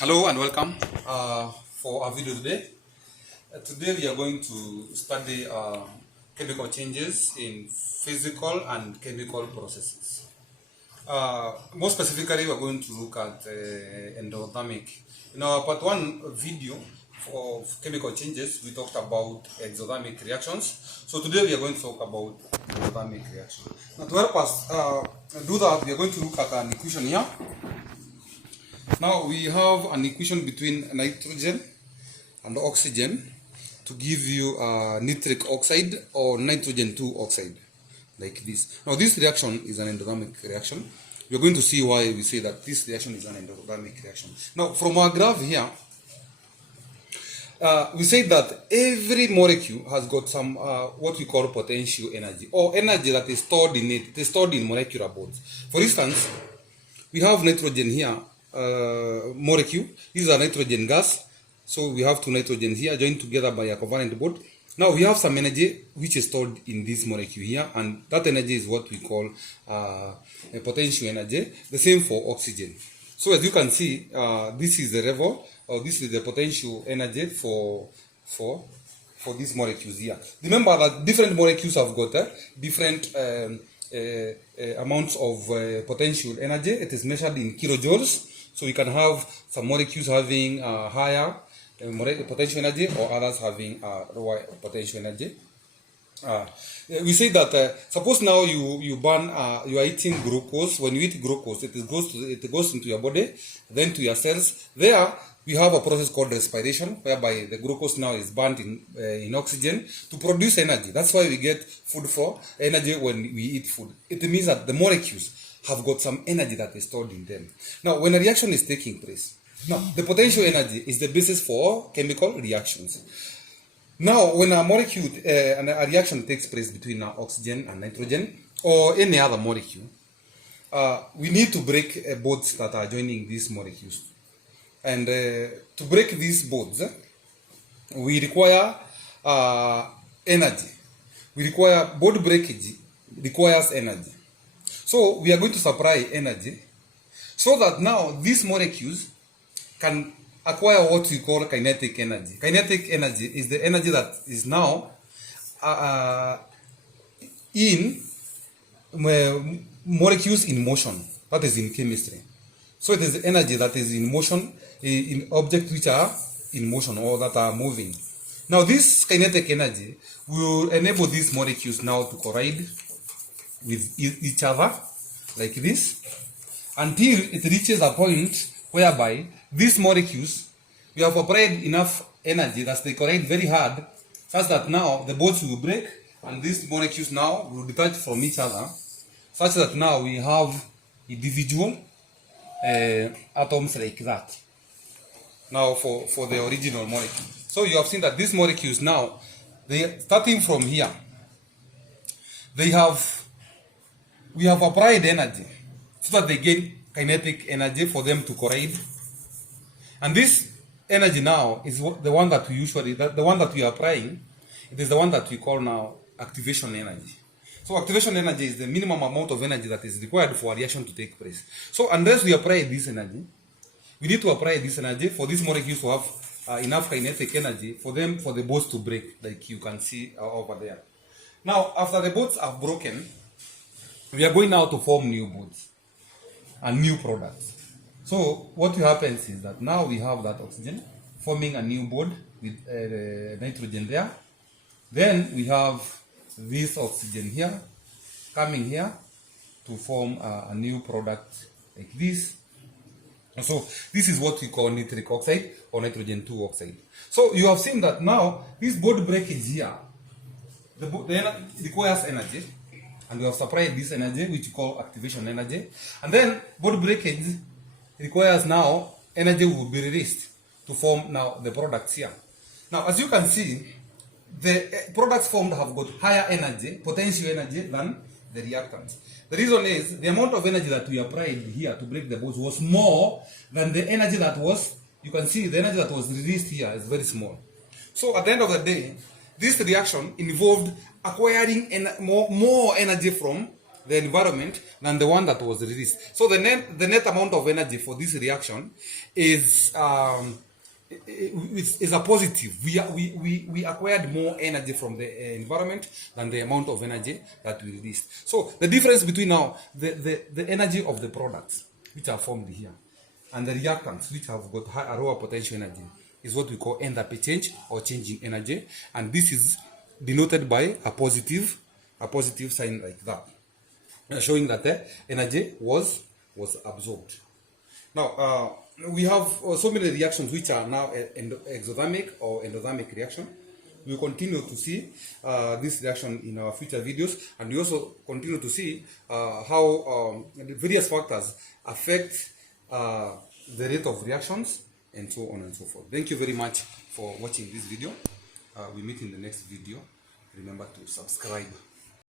Hello and welcome for our video today. Today we are going to study chemical changes in physical and chemical processes. More specifically, we are going to look at endothermic. In our part 1 video of chemical changes, we talked about exothermic reactions. So today we are going to talk about endothermic reaction. Now to help us do that, we are going to look at an equation here. Now we have an equation between nitrogen and oxygen to give you nitric oxide or nitrogen 2 oxide, like this. Now this reaction is an endothermic reaction. We are going to see why we say that this reaction is an endothermic reaction. Now from our graph here, we say that every molecule has got some what we call potential energy, or energy that is stored in it. It is stored in molecular bonds. For instance, we have nitrogen here. Molecule. This is a nitrogen gas. So we have two nitrogens here joined together by a covalent bond. Now we have some energy which is stored in this molecule here, and that energy is what we call a potential energy. The same for oxygen. So as you can see, this is the level, or this is the potential energy for these molecules here. Remember that different molecules have got different amounts of potential energy. It is measured in kilojoules. So we can have some molecules having higher potential energy, or others having lower potential energy. We say that suppose now you are eating glucose. When you eat glucose, it goes into your body, then to your cells. There we have a process called respiration, whereby the glucose now is burnt in oxygen to produce energy. That's why we get food for energy when we eat food. It means that the molecules have got some energy that is stored in them. Now, when a reaction is taking place, now the potential energy is the basis for chemical reactions. Now, when a molecule and a reaction takes place between oxygen and nitrogen, or any other molecule, we need to break bonds that are joining these molecules. And to break these bonds, we require energy. We require bond breakage requires energy. So we are going to supply energy so that now these molecules can acquire what we call kinetic energy. Kinetic energy is the energy that is now in molecules in motion. That is in chemistry. So it is energy that is in motion in objects which are in motion or that are moving. Now this kinetic energy will enable these molecules now to collide with each other like this until it reaches a point whereby these molecules, we have applied enough energy that they collide very hard such that now the bonds will break and these molecules now will detach from each other, such that now we have individual atoms like that. Now for the original molecule. So you have seen that these molecules now, they starting from here, we have applied energy so that they gain kinetic energy for them to collide. And this energy now is the one that we usually, the one that we are applying, it is the one that we call now activation energy. So activation energy is the minimum amount of energy that is required for a reaction to take place. So unless we apply this energy, we need to apply this energy for these molecules to have enough kinetic energy for the bonds to break, like you can see over there. Now, after the bonds are broken, we are going now to form new bonds and new products. So what happens is that now we have that oxygen forming a new bond with nitrogen there. Then we have this oxygen here coming here to form a new product like this. And so this is what we call nitric oxide or nitrogen 2 oxide. So you have seen that now this bond breakage here, the requires energy. And we have supplied this energy, which we call activation energy. And then bond breakage requires now energy will be released to form now the products here. Now, as you can see, the products formed have got higher energy, potential energy, than the reactants. The reason is the amount of energy that we applied here to break the bonds was more than the energy that was, you can see the energy that was released here is very small. So at the end of the day, this reaction involved acquiring more energy from the environment than the one that was released. So the net amount of energy for this reaction is a positive. We acquired more energy from the environment than the amount of energy that we released. So the difference between now the energy of the products which are formed here and the reactants which have got a lower potential energy is what we call enthalpy change or change in energy, and this is denoted by a positive sign like that, showing that the energy was absorbed. Now we have so many reactions which are now exothermic or endothermic reaction. We will continue to see this reaction in our future videos, and we also continue to see how the various factors affect the rate of reactions and so on and so forth. Thank you very much for watching this video. We meet in the next video. Remember to subscribe.